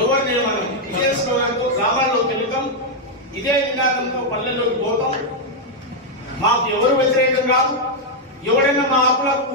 ఎవరు నిర్మాణం ఇదే స్లోగన్తో గ్రామాల్లోకి వెళ్తాం, ఇదే నినాదంతో పల్లెల్లోకి పోతాం. మాకు ఎవరు వ్యతిరేకం కాదు. ఎవరైనా మా హక్కులకు